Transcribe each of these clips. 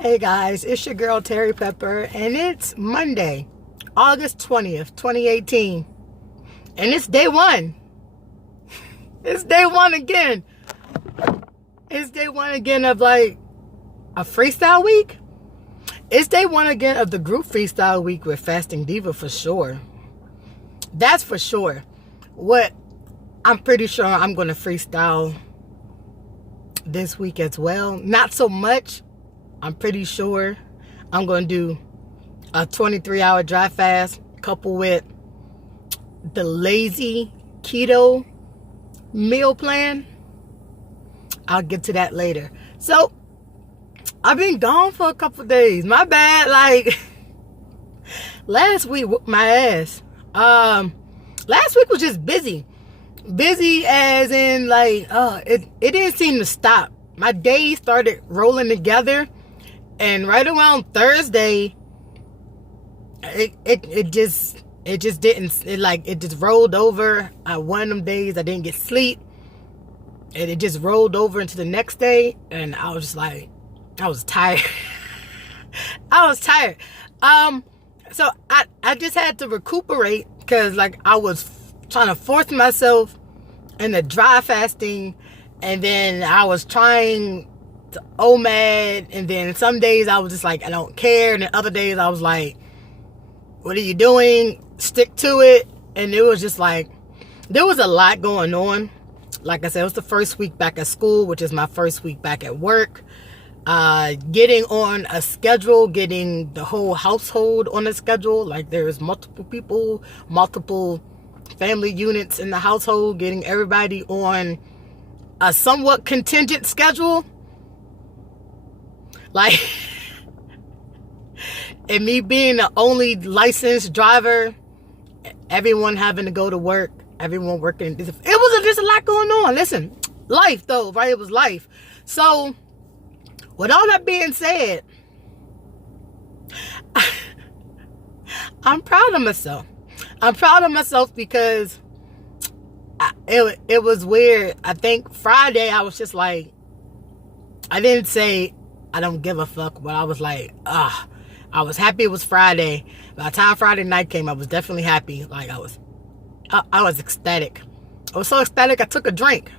Hey guys, it's your girl Terry Pepper, and it's Monday, August 20th, 2018. And it's day one. It's day one again. It's day one again of like a freestyle week. It's day one again of the group freestyle week with Fasting Diva for sure. That's for sure. What I'm pretty sure I'm going to freestyle this week as well. Not so much. I'm pretty sure I'm going to do a 23-hour dry fast coupled with the lazy keto meal plan. I'll get to that later. So, I've been gone for a couple days. My bad. Like, last week whooped my ass. Last week was just busy. Busy as in, like, it didn't seem to stop. My days started rolling together. And right around Thursday, it just didn't, it just rolled over. One of them days I didn't get sleep. And it just rolled over into the next day. And I was just like, I was tired. I was tired. So I just had to recuperate because like I was trying to force myself into dry fasting. And then I was trying to OMAD, and then some days I was just like, I don't care, and then other days I was like, what are you doing? Stick to it. And it was just like, there was a lot going on. Like I said, it was the first week back at school, which is my first week back at work. Getting on a schedule, getting the whole household on a schedule. Like there's multiple people, multiple family units in the household, getting everybody on a somewhat contingent schedule. Like, and me being the only licensed driver, everyone having to go to work, everyone working. It was just a lot going on. Listen, life though, right? It was life. So, with all that being said, I'm proud of myself. I'm proud of myself because it was weird. I think Friday I was just like, I didn't say I don't give a fuck, but I was like, I was happy it was Friday. By the time Friday night came, I was definitely happy. Like I was ecstatic. I was so ecstatic I took a drink.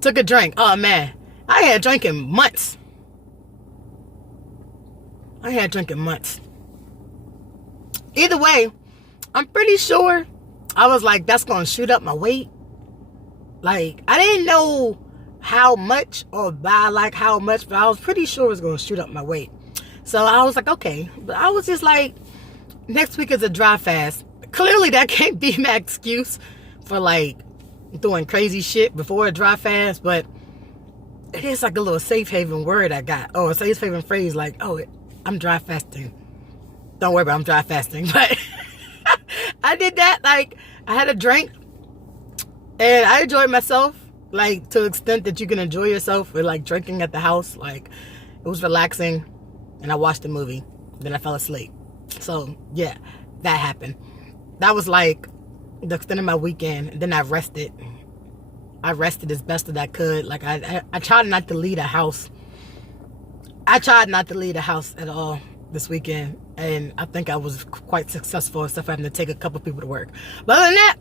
Took a drink. Oh man, I had a drink in months. Either way, I'm pretty sure I was like, that's gonna shoot up my weight. Like I didn't know how much or by like how much, but I was pretty sure it was going to shoot up my weight. So I was like, okay. But I was just like, next week is a dry fast. Clearly that can't be my excuse for like doing crazy shit before a dry fast, but it is like a little safe haven word I got. Oh, a safe haven phrase like, oh, I'm dry fasting. Don't worry about it, I'm dry fasting. But I did that. Like I had a drink and I enjoyed myself. Like to the extent that you can enjoy yourself with like drinking at the house. Like it was relaxing, and I watched a movie, then I fell asleep. So yeah, that happened. That was like the extent of my weekend. And then I rested as best as I could. Like I tried not to leave the house. I tried not to leave the house at all this weekend, and I think I was quite successful, except for having to take a couple people to work. But other than that,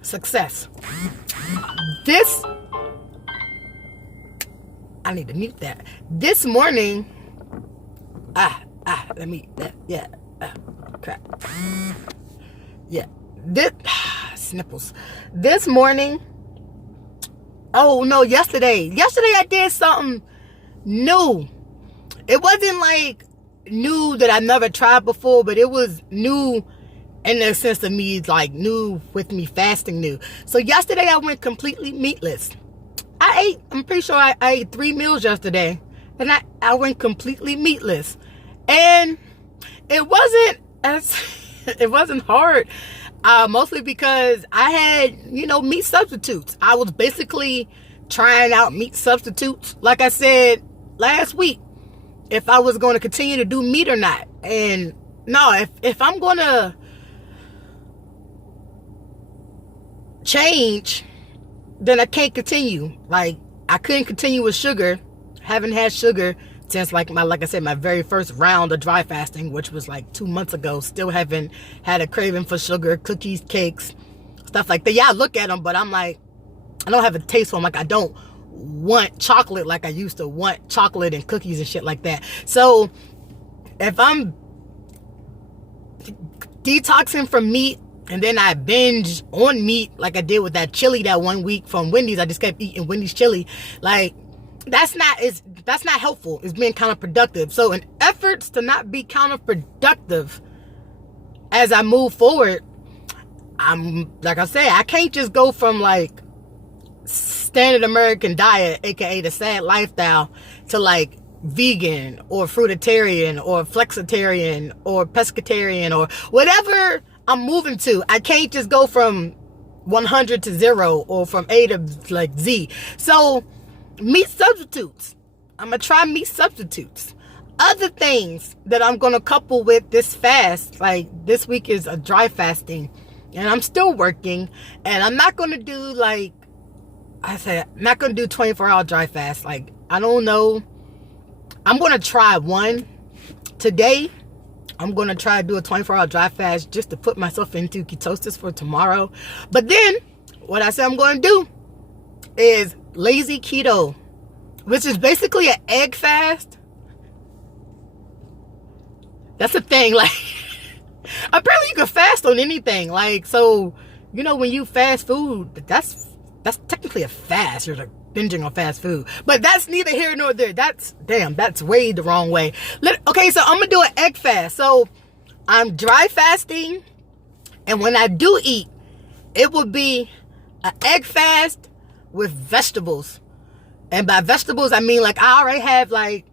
success. I need to mute that. This morning, crap. Yeah, snipples. This morning, oh no, yesterday I did something new. It wasn't like new that I never tried before, but it was new in the sense of me, like new with me fasting new. So yesterday I went completely meatless. I'm pretty sure I ate 3 meals yesterday, and I went completely meatless. And it wasn't hard, mostly because I had, meat substitutes. I was basically trying out meat substitutes, like I said last week, if I was going to continue to do meat or not. And no, if I'm going to change, then I can't continue. Like, I couldn't continue with sugar, haven't had sugar since like I said, my very first round of dry fasting, which was like 2 months ago. Still haven't had a craving for sugar, cookies, cakes, stuff like that. Yeah, I look at them, but I'm like, I don't have a taste for them. Like, I don't want chocolate like I used to want chocolate and cookies and shit like that. So if I'm detoxing from meat and then I binge on meat like I did with that chili that one week from Wendy's, I just kept eating Wendy's chili, like that's not helpful. It's being counterproductive. So in efforts to not be counterproductive as I move forward, I'm like I say, I can't just go from like standard American diet, aka the sad lifestyle, to like vegan or fruitarian or flexitarian or pescatarian or whatever I'm moving to. I can't just go from 100 to 0 or from A to like Z. So meat substitutes, I'm gonna try meat substitutes. Other things that I'm gonna couple with this fast, like this week is a dry fasting and I'm still working, and I'm not gonna do like I said, I'm not gonna do 24-hour dry fast. Like, I don't know. I'm gonna try one today. I'm gonna try to do a 24-hour dry fast just to put myself into ketosis for tomorrow. But then what I said I'm gonna do is lazy keto, which is basically an egg fast. That's a thing. Like, apparently you can fast on anything. Like, so, you know, when you fast food, that's technically a fast. You're like binging on fast food, but that's neither here nor there. That's way the wrong way. Okay, so I'm gonna do an egg fast. So I'm dry fasting, and when I do eat, it will be an egg fast with vegetables. And by vegetables, I mean like I already have like,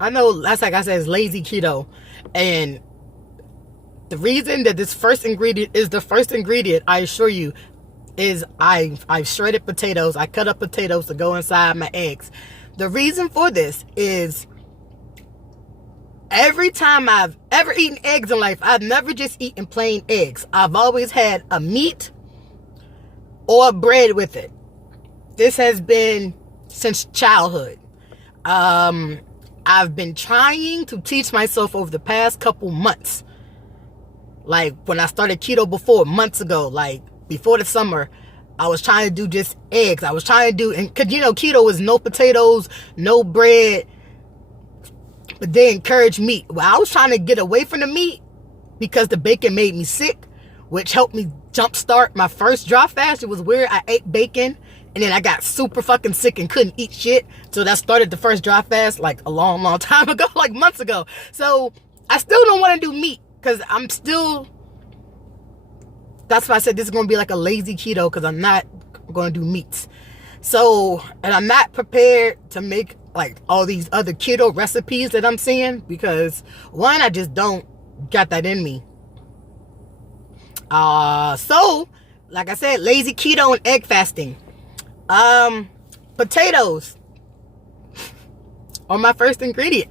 I know that's like I said, it's lazy keto, and the reason that this first ingredient is the first ingredient, I assure you, is I've shredded potatoes. I cut up potatoes to go inside my eggs. The reason for this is every time I've ever eaten eggs in life, I've never just eaten plain eggs. I've always had a meat or bread with it. This has been since childhood. I've been trying to teach myself over the past couple months. Like when I started keto before, months ago, like before the summer, I was trying to do just eggs. I was trying to do, and cause you know, keto is no potatoes, no bread, but they encourage meat. Well, I was trying to get away from the meat because the bacon made me sick, which helped me jumpstart my first dry fast. It was weird. I ate bacon and then I got super fucking sick and couldn't eat shit. So that started the first dry fast like a long, long time ago, like months ago. So I still don't want to do meat because I'm still, that's why I said this is going to be like a lazy keto, because I'm not going to do meats. So, and I'm not prepared to make like all these other keto recipes that I'm seeing, because one, I just don't got that in me. So, like I said, lazy keto and egg fasting. Potatoes are my first ingredient.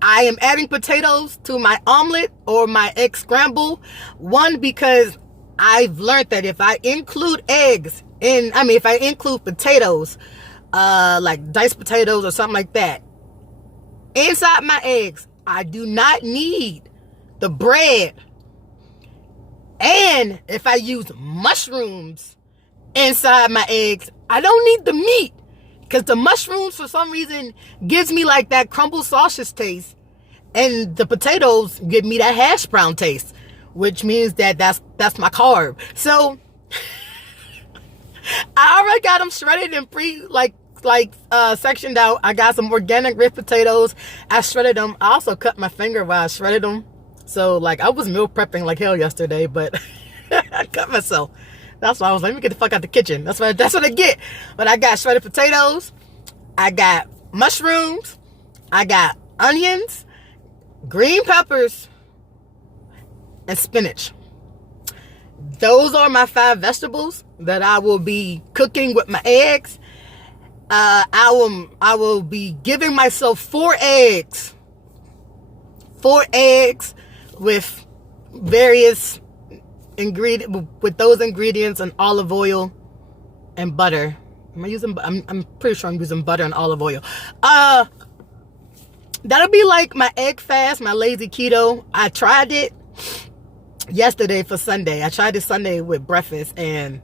I am adding potatoes to my omelet or my egg scramble. One, because I've learned that if I include if I include potatoes, like diced potatoes or something like that, inside my eggs, I do not need the bread. And if I use mushrooms inside my eggs, I don't need the meat, because the mushrooms for some reason gives me like that crumbled sausage taste, and the potatoes give me that hash brown taste, which means that that's my carb. So I already got them shredded and sectioned out. I got some organic red potatoes. I shredded them. I also cut my finger while I shredded them. So like I was meal prepping like hell yesterday, but I cut myself. That's why I was like, let me get the fuck out the kitchen. That's what I get. But I got shredded potatoes. I got mushrooms. I got onions, green peppers, and spinach. Those are my 5 vegetables that I will be cooking with my eggs. I will be giving myself 4 eggs. 4 eggs with various with those ingredients, and olive oil and butter. I'm pretty sure I'm using butter and olive oil. That'll be like my egg fast, my lazy keto. I tried it yesterday for Sunday. I tried it Sunday with breakfast, and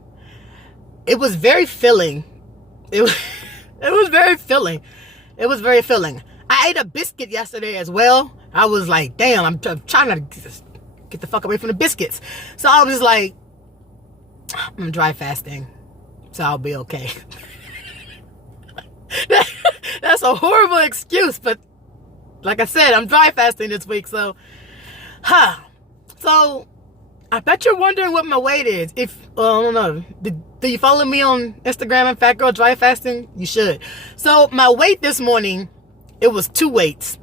it was very filling. It was, it was very filling. It was very filling. I ate a biscuit yesterday as well. I was like, damn, I'm trying to get the fuck away from the biscuits. So I was like, I'm dry fasting, so I'll be okay. That's a horrible excuse, but like I said, I'm dry fasting this week, so So I bet you're wondering what my weight is. If I don't know, do you follow me on Instagram and Fat Girl Dry Fasting? You should. So my weight this morning, it was 2 weights.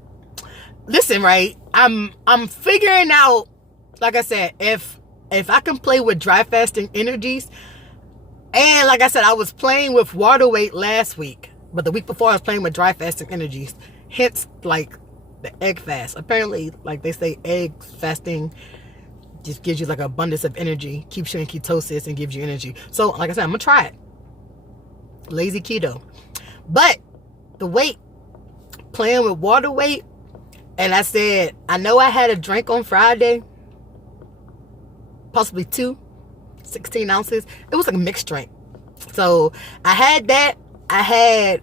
Listen, right? I'm figuring out, like I said, if I can play with dry fasting energies, and like I said, I was playing with water weight last week, but the week before I was playing with dry fasting energies. Hence, like the egg fast. Apparently, like they say, egg fasting just gives you like an abundance of energy, keeps you in ketosis, and gives you energy. So, like I said, I'm gonna try it. Lazy keto, but the weight, playing with water weight, and I said, I know I had a drink on Friday, possibly 16 ounces. It was like a mixed drink. So I had that. I had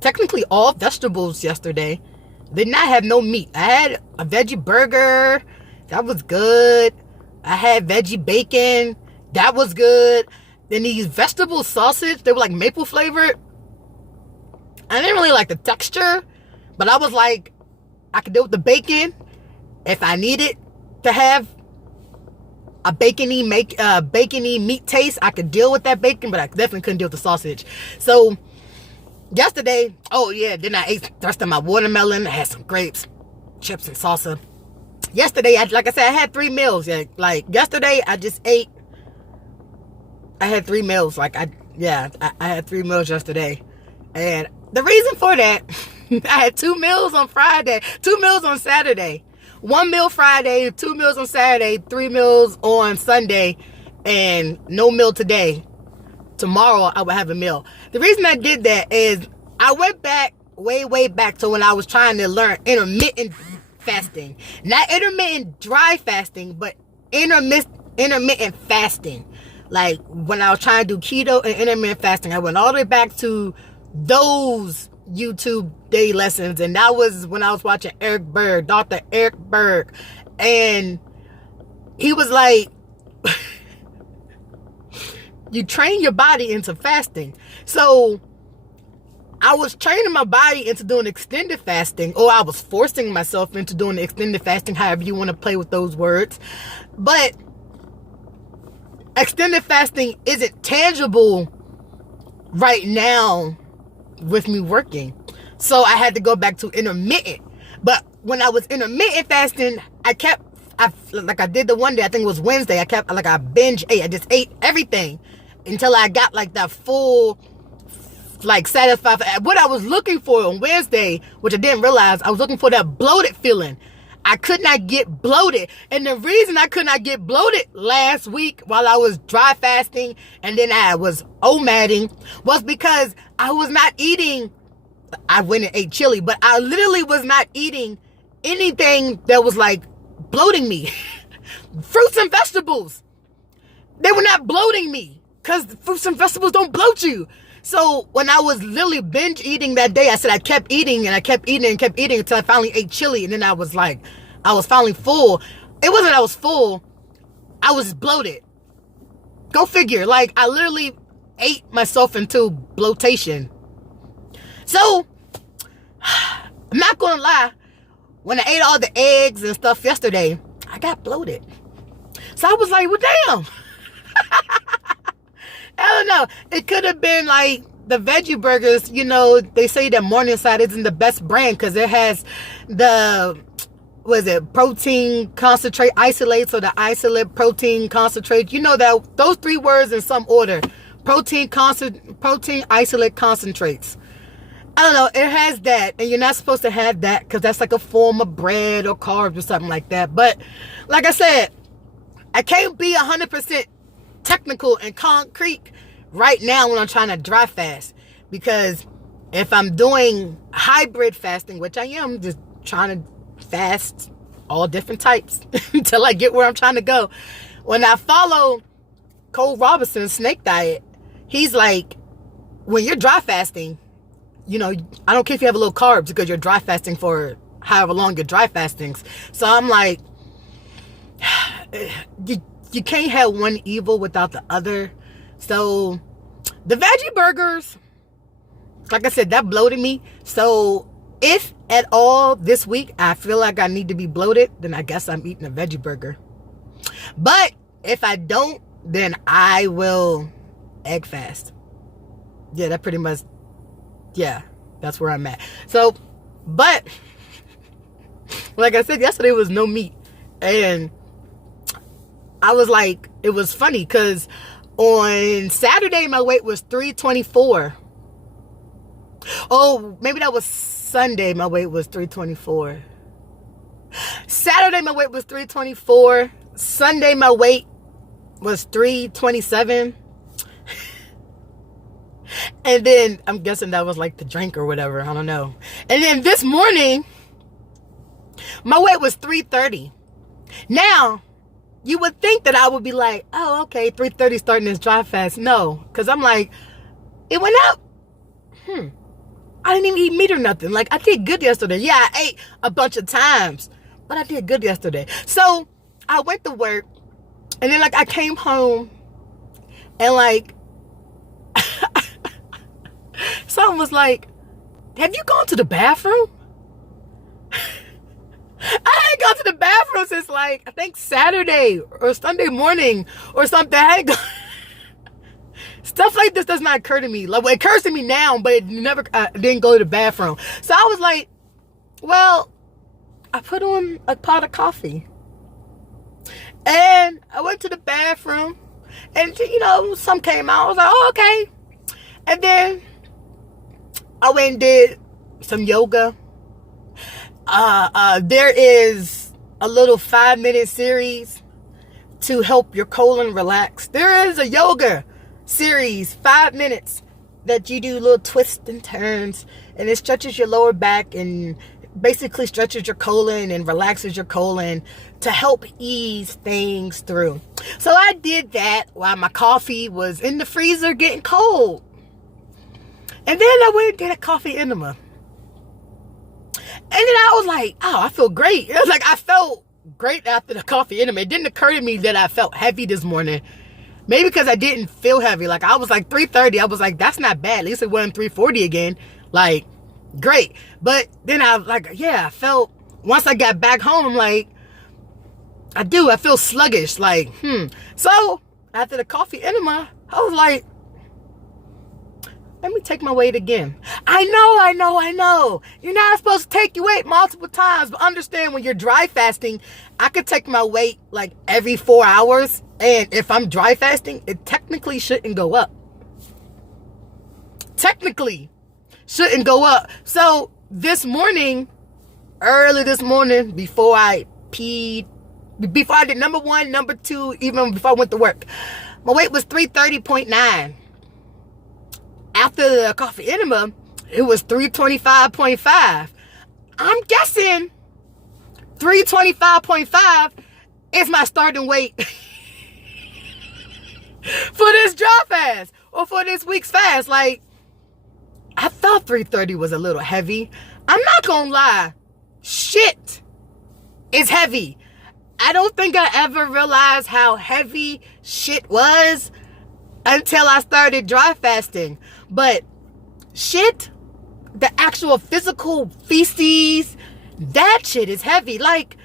technically all vegetables yesterday. Did not have no meat. I had a veggie burger. That was good. I had veggie bacon. That was good. Then these vegetable sausage, they were like maple flavored. I didn't really like the texture, but I was like, I could deal with the bacon. If I needed to have a bacony meat taste, I could deal with that bacon, but I definitely couldn't deal with the sausage. So yesterday, then I ate the rest of my watermelon. I had some grapes, chips, and salsa. Yesterday, like I said, I had 3 meals. Yeah, like yesterday, I just ate. I had 3 meals. I had 3 meals yesterday, and the reason for that, I had 2 meals on Friday, 2 meals on Saturday. 1 meal Friday, 2 meals on Saturday, 3 meals on Sunday, and no meal today. Tomorrow I will have a meal. The reason I did that is I went back, way back to when I was trying to learn intermittent fasting. Not intermittent dry fasting, but intermittent fasting. Like when I was trying to do keto and intermittent fasting, I went all the way back to those YouTube day lessons, and that was when I was watching Dr. Eric Berg, and he was like, you train your body into fasting. So I was training my body into doing extended fasting, or I was forcing myself into doing extended fasting, however you want to play with those words. But extended fasting isn't tangible right now with me working. So I had to go back to intermittent. But when I was intermittent fasting, I did the one day, I think it was Wednesday, I binge ate. I just ate everything until I got like that full, like satisfied. What I was looking for on Wednesday, which I didn't realize, I was looking for that bloated feeling. I could not get bloated. And the reason I could not get bloated last week while I was dry fasting and then I was OMADing was because I was not eating. I went and ate chili, but I literally was not eating anything that was like bloating me. Fruits and vegetables. They were not bloating me because fruits and vegetables don't bloat you. So when I was literally binge eating that day, I said I kept eating and I kept eating and kept eating until I finally ate chili. And then I was like, I was finally full. It wasn't I was full. I was bloated. Go figure. Like I literally ate myself into bloatation. So I'm not going to lie. When I ate all the eggs and stuff yesterday, I got bloated. So I was like, well, damn. I don't know. It could have been like the veggie burgers. You know, they say that Morningside isn't the best brand because it has the, protein concentrate isolates, or the isolate protein concentrate. You know that those 3 words in some order. Protein isolate concentrates. I don't know. It has that, and you're not supposed to have that because that's like a form of bread or carbs or something like that. But like I said, I can't be 100% technical and concrete right now when I'm trying to dry fast, because if I'm doing hybrid fasting, which I am, just trying to fast all different types until I get where I'm trying to go. When I follow Cole Robinson's snake diet, he's like, when you're dry fasting, you know, I don't care if you have a little carbs because you're dry fasting for however long your dry fasting's. So I'm like, you can't have one evil without the other. So the veggie burgers, like I said, that bloated me. So if at all this week I feel like I need to be bloated, then I guess I'm eating a veggie burger. But if I don't, then I will egg fast. Yeah, that pretty much, yeah, that's where I'm at. So, but like I said, yesterday was no meat. And I was like, it was funny because on Saturday my weight was 324. Oh, maybe that was Sunday my weight was 324. Saturday my weight was 324. Sunday my weight was 327. And then I'm guessing that was like the drink or whatever. I don't know. And then this morning my weight was 330. Now, you would think that I would be like, oh, okay, 330 starting this dry fast. No, because I'm like, it went up. I didn't even eat meat or nothing. Like, I did good yesterday. Yeah, I ate a bunch of times, but I did good yesterday. So I went to work, and then like I came home, and like someone was like, have you gone to the bathroom? I ain't gone to the bathroom since like, I think Saturday or Sunday morning or something. I ain't Stuff like this does not occur to me. Like, well, it occurs to me now, but it never didn't go to the bathroom. So I was like, well, I put on a pot of coffee. And I went to the bathroom. And, you know, some came out. I was like, oh, okay. And then I went and did some yoga. There is a little 5-minute series to help your colon relax. There is a yoga series, 5 minutes, that you do little twists and turns, and it stretches your lower back and basically stretches your colon and relaxes your colon to help ease things through. So I did that while my coffee was in the freezer getting cold. And then I went and did a coffee enema. And then I was like, oh, I feel great. It was like I felt great after the coffee enema. It didn't occur to me that I felt heavy this morning. Maybe because I didn't feel heavy. Like, I was like 330. I was like, that's not bad. At least it wasn't 340 again. Like, great. But then I was like, yeah, I felt, once I got back home, like, I feel sluggish. Like, So, after the coffee enema, I was like, let me take my weight again. I know. You're not supposed to take your weight multiple times. But understand, when you're dry fasting, I could take my weight like every 4 hours. And if I'm dry fasting, it technically shouldn't go up. So this morning, early this morning, before I peed, before I did number one, number two, even before I went to work, my weight was 330.9. After the coffee enema, it was 325.5. I'm guessing 325.5 is my starting weight for this dry fast or for this week's fast. Like, I thought 330 was a little heavy. I'm not gonna lie, shit is heavy. I don't think I ever realized how heavy shit was until I started dry fasting. But shit, the actual physical feces, that shit is heavy. Like,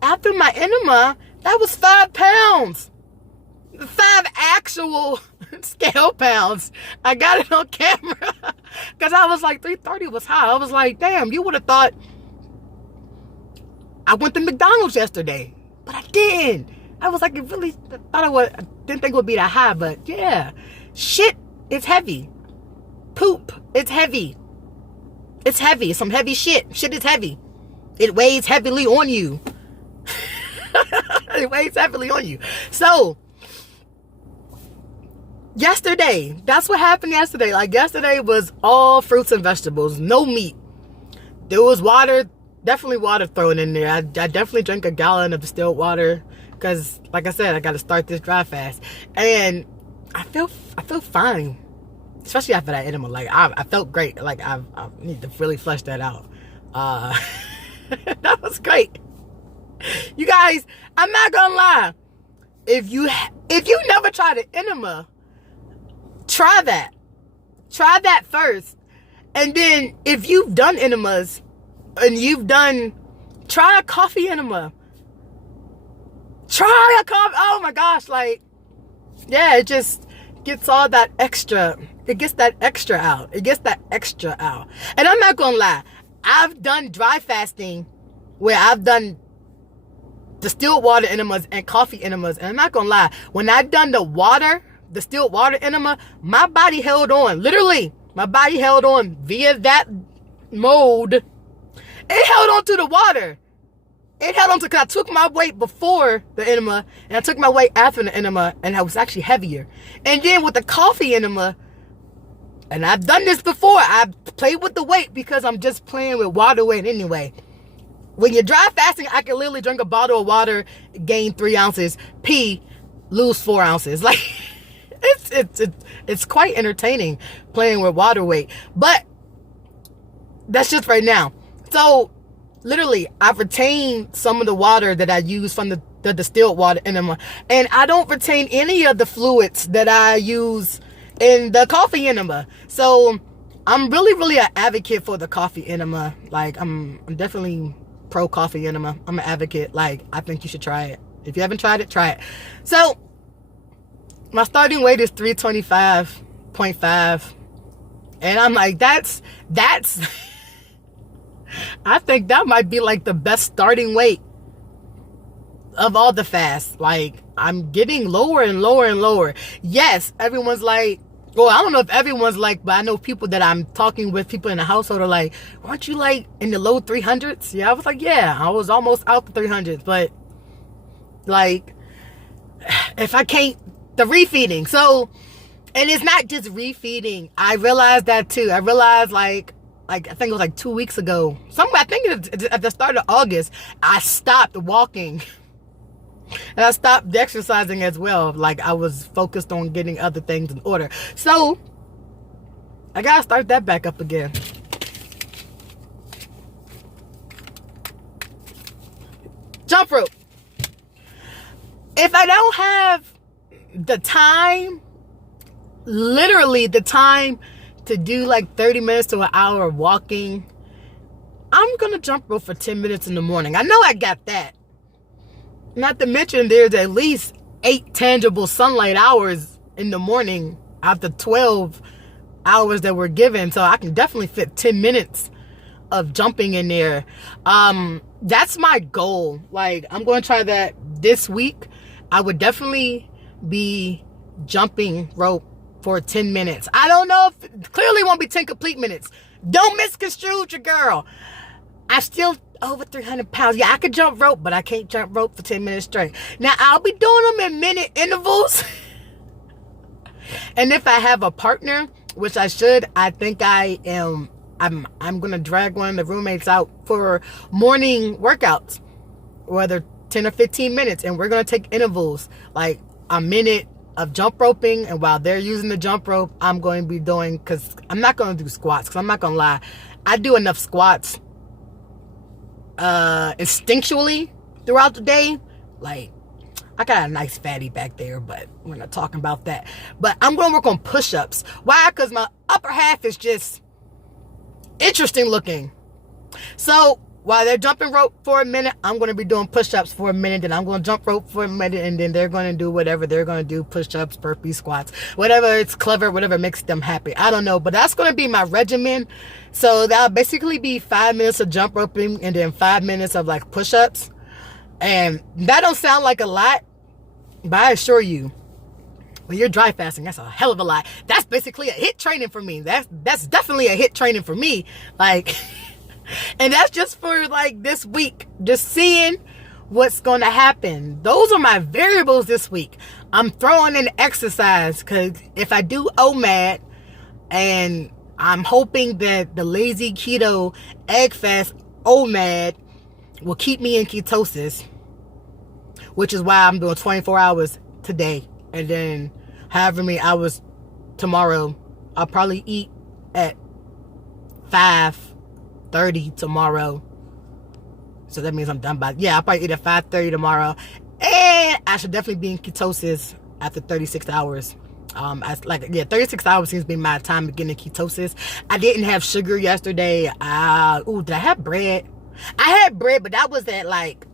after my enema, that was 5 pounds. 5 actual scale pounds. I got it on camera. Because I was like, 330 was high. I was like, damn, you would have thought I went to McDonald's yesterday. But I didn't. I was like, I didn't think it would be that high. But yeah, shit is heavy. Poop, it's heavy. It's heavy. Some heavy shit. Shit is heavy. It weighs heavily on you. It weighs heavily on you. So, yesterday, that's what happened yesterday. Like, yesterday was all fruits and vegetables, no meat. There was water, definitely water thrown in there. I definitely drank a gallon of distilled water because, like I said, I got to start this dry fast. And I feel fine, especially after that enema. Like, I felt great. Like, I need to really flush that out. That was great. You guys, I'm not gonna lie. If you never tried an enema, try that. Try that first. And then if you've done enemas and try a coffee enema. Try a coffee. Oh my gosh. Like, yeah, it just gets all that extra. It gets that extra out. It gets that extra out. And I'm not going to lie. I've done dry fasting where I've done distilled water enemas and coffee enemas. And I'm not gonna lie, when I done the distilled water enema, my body held on. Literally, my body held on via that mode. It held on to the water. It held on to, because I took my weight before the enema and I took my weight after the enema, and I was actually heavier. And then with the coffee enema, and I've done this before, I played with the weight because I'm just playing with water weight anyway. When you're dry fasting, I can literally drink a bottle of water, gain 3 ounces, pee, lose 4 ounces. Like, it's quite entertaining playing with water weight. But that's just right now. So, literally, I've retained some of the water that I use from the distilled water enema. And I don't retain any of the fluids that I use in the coffee enema. So, I'm really an advocate for the coffee enema. Like, I'm definitely pro coffee enema. I'm an advocate. Like, I think you should try it. If you haven't tried it, try it. So, my starting weight is 325.5. And I'm like, that's I think that might be like the best starting weight of all the fasts. Like, I'm getting lower and lower and lower. Yes, everyone's like, well, I don't know if everyone's like, but I know people that I'm talking with, people in the household are like, aren't you like in the low 300s? Yeah, I was like, yeah, I was almost out the 300s. But like, if I can't, the refeeding. So, and it's not just refeeding. I realized that too. I realized like I think it was like 2 weeks ago. I think at the start of August, I stopped walking. And I stopped exercising as well. Like, I was focused on getting other things in order. So, I gotta start that back up again. Jump rope. If I don't have the time, literally the time to do like 30 minutes to an hour of walking, I'm gonna jump rope for 10 minutes in the morning. I know I got that. Not to mention there's at least 8 tangible sunlight hours in the morning after 12 hours that we're given. So I can definitely fit 10 minutes of jumping in there. That's my goal. Like, I'm going to try that this week. I would definitely be jumping rope for 10 minutes. I don't know if, clearly won't be 10 complete minutes. Don't misconstrue your girl. I still over 300 pounds. Yeah, I could jump rope, but I can't jump rope for 10 minutes straight. Now, I'll be doing them in minute intervals. And if I have a partner, which I should, I think I am, I'm going to drag one of the roommates out for morning workouts, whether 10 or 15 minutes. And we're going to take intervals, like a minute of jump roping. And while they're using the jump rope, I'm going to be doing, because I'm not going to do squats, because I'm not going to lie, I do enough squats instinctually throughout the day. Like, I got a nice fatty back there, but we're not talking about that. But I'm going to work on push-ups. Why? Because my upper half is just interesting looking. So while they're jumping rope for a minute, I'm going to be doing push-ups for a minute, then I'm going to jump rope for a minute, and then they're going to do whatever they're going to do, push-ups, burpees, squats, whatever. It's clever, whatever makes them happy. I don't know, but that's going to be my regimen. So that'll basically be 5 minutes of jump roping and then 5 minutes of like push-ups. And that don't sound like a lot, but I assure you, when you're dry fasting, that's a hell of a lot. That's basically a hit training for me. That's definitely a hit training for me. Like, and that's just for like this week, just seeing what's going to happen. Those are my variables this week. I'm throwing in exercise because if I do OMAD, and I'm hoping that the lazy keto egg fast OMAD will keep me in ketosis, which is why I'm doing 24 hours today, and then however many hours tomorrow. I'll probably eat at 5:30 tomorrow. So that means I'm done by, I'll probably eat at 5:30 tomorrow. And I should definitely be in ketosis after 36 hours. 36 hours seems to be my time to get in ketosis. I didn't have sugar yesterday. Did I have bread? I had bread, but that was at like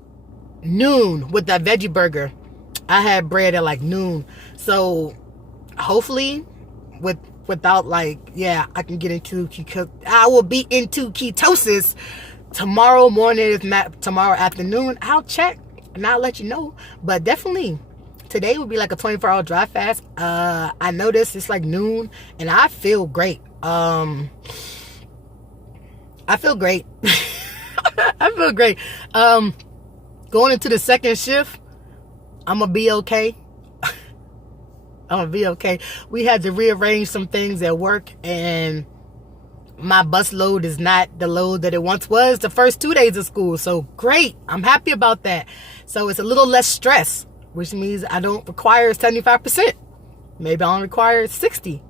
noon with that veggie burger. I had bread at like noon. So hopefully without I can get into I will be into ketosis tomorrow morning, if not tomorrow afternoon. I'll check and I'll let you know. But definitely today would be like a 24-hour dry fast. I noticed it's like noon and I feel great. I feel great. I feel great. Going into the second shift, I'm gonna be okay. I'm gonna be okay. We had to rearrange some things at work, and my bus load is not the load that it once was the first 2 days of school. So great. I'm happy about that. So it's a little less stress, which means I don't require 75%. Maybe I only require 60.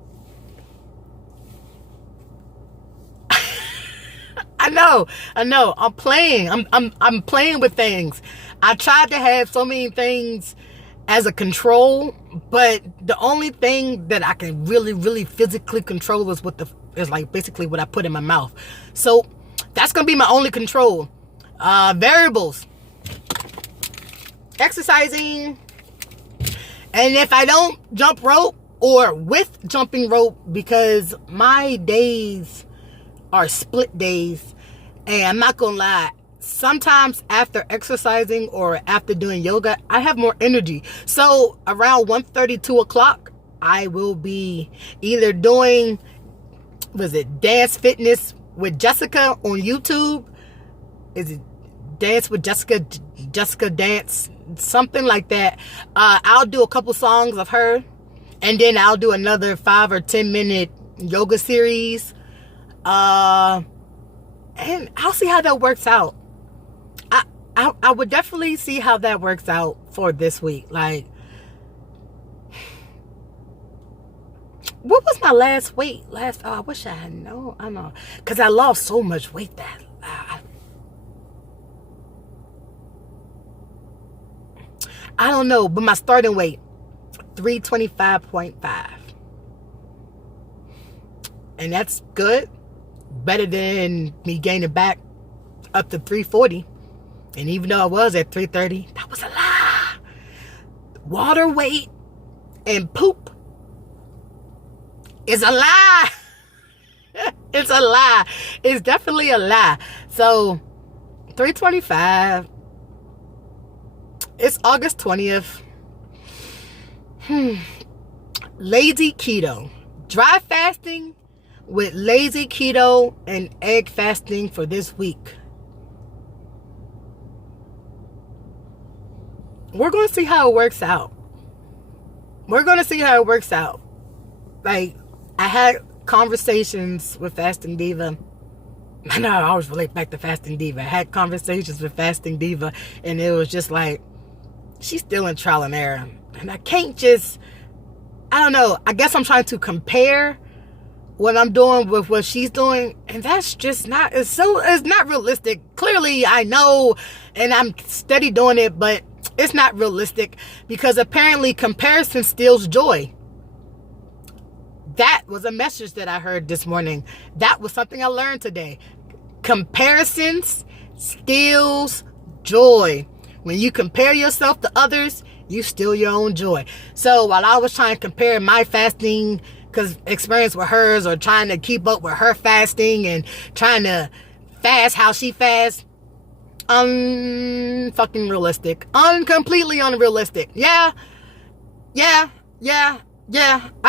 I know. I'm playing. I'm playing with things. I tried to have so many things as a control, but the only thing that I can really, really physically control is basically what I put in my mouth. So that's gonna be my only control. Variables. Exercising. And if I don't jump rope or with jumping rope, because my days are split days, and I'm not gonna lie, sometimes after exercising or after doing yoga, I have more energy. So around 1:30, 2 o'clock, I will be either doing, Dance Fitness with Jessica on YouTube? Is it Dance with Jessica? Jessica Dance? Something like that. I'll do a couple songs of her, and then I'll do another 5 or 10 minute yoga series. And I'll see how that works out. I would definitely see how that works out for this week. Like, what was my last weight? I wish I had known. I know. Because I lost so much weight that I don't know. But my starting weight, 325.5. And that's good. Better than me gaining back up to 340. And even though I was at 330, that was a lie. Water weight and poop is a lie. It's a lie. It's definitely a lie. So 325. It's August 20th. Lazy keto. Dry fasting with lazy keto and egg fasting for this week. We're going to see how it works out. Like, I had conversations with Fasting Diva. I know I always relate back to Fasting Diva. I had conversations with Fasting Diva, and it was just like, she's still in trial and error. And I can't just, I don't know. I guess I'm trying to compare what I'm doing with what she's doing, and that's just not, it's not realistic. Clearly, I know, and I'm steady doing it, but it's not realistic, because apparently comparison steals joy. That was a message that I heard this morning. That was something I learned today. Comparisons steals joy. When you compare yourself to others, you steal your own joy. So while I was trying to compare my fasting experience with hers, or trying to keep up with her fasting and trying to fast how she fasts, unfucking realistic. Completely unrealistic. Yeah. I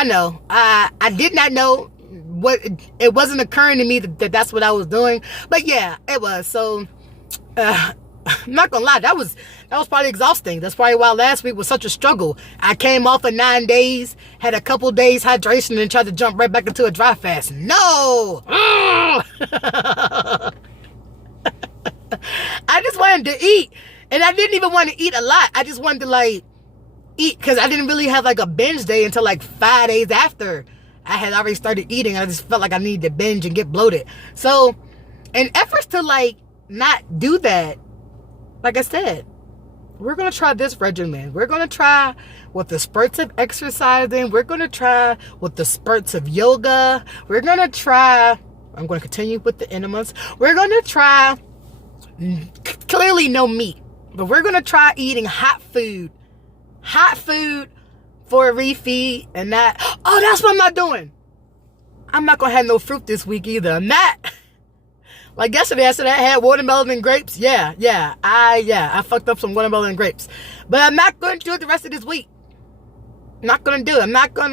know. I did not know it wasn't occurring to me that that's what I was doing. But yeah, it was. So, I'm not gonna lie, that was probably exhausting. That's probably why last week was such a struggle. I came off of 9 days, had a couple days hydration, and tried to jump right back into a dry fast. No! I just wanted to eat. And I didn't even want to eat a lot. I just wanted to like eat because I didn't really have like a binge day until like 5 days after I had already started eating. I just felt like I needed to binge and get bloated. So in efforts to like not do that, like I said, we're going to try this regimen. We're going to try with the spurts of exercising. We're going to try with the spurts of yoga. We're going to try, I'm going to continue with the enemas. We're going to try, clearly no meat, but we're going to try eating hot food for a refeed and that. Oh, that's what I'm not doing. I'm not going to have no fruit this week either. I'm not. Like yesterday, I said I had watermelon and grapes. I fucked up some watermelon and grapes. But I'm not going to do it the rest of this week. Not going to do it. I'm not going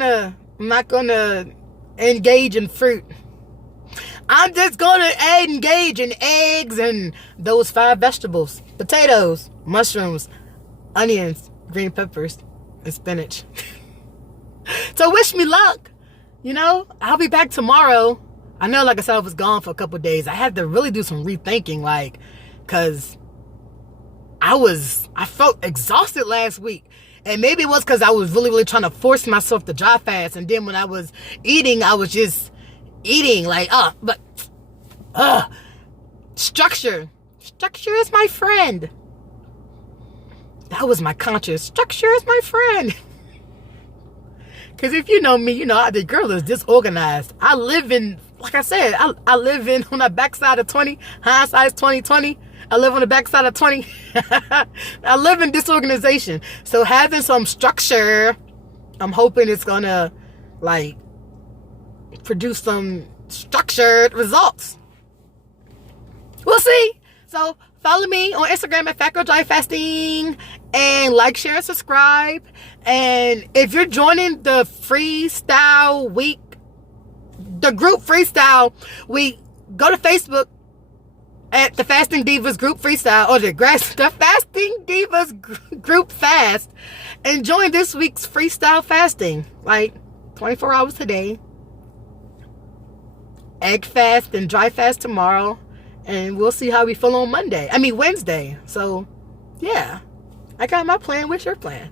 to engage in fruit. I'm just going to engage in eggs and those 5 vegetables. Potatoes, mushrooms, onions, green peppers, and spinach. So wish me luck. You know, I'll be back tomorrow. I know, like I said, I was gone for a couple of days. I had to really do some rethinking, like, because I felt exhausted last week. And maybe it was because I was really trying to force myself to dry fast. And then when I was eating, I was just eating like, structure. Structure is my friend. That was my conscious. Structure is my friend. Because if you know me, you know the girl is disorganized. I live in, like I said, I live in on the backside of 20. Hindsight is 2020. I live on the backside of 20. I live in disorganization. So having some structure, I'm hoping it's going to, like, produce some structured results. We'll see. So follow me on Instagram at Fat Girl Dry Fasting and like, share, and subscribe. And if you're joining the freestyle week, the group freestyle week, go to Facebook at the Fasting Divas group freestyle or the Fasting Divas group fast and join this week's freestyle fasting, like 24 hours today, egg fast and dry fast tomorrow. And we'll see how we feel on Wednesday. So, yeah. I got my plan. What's your plan?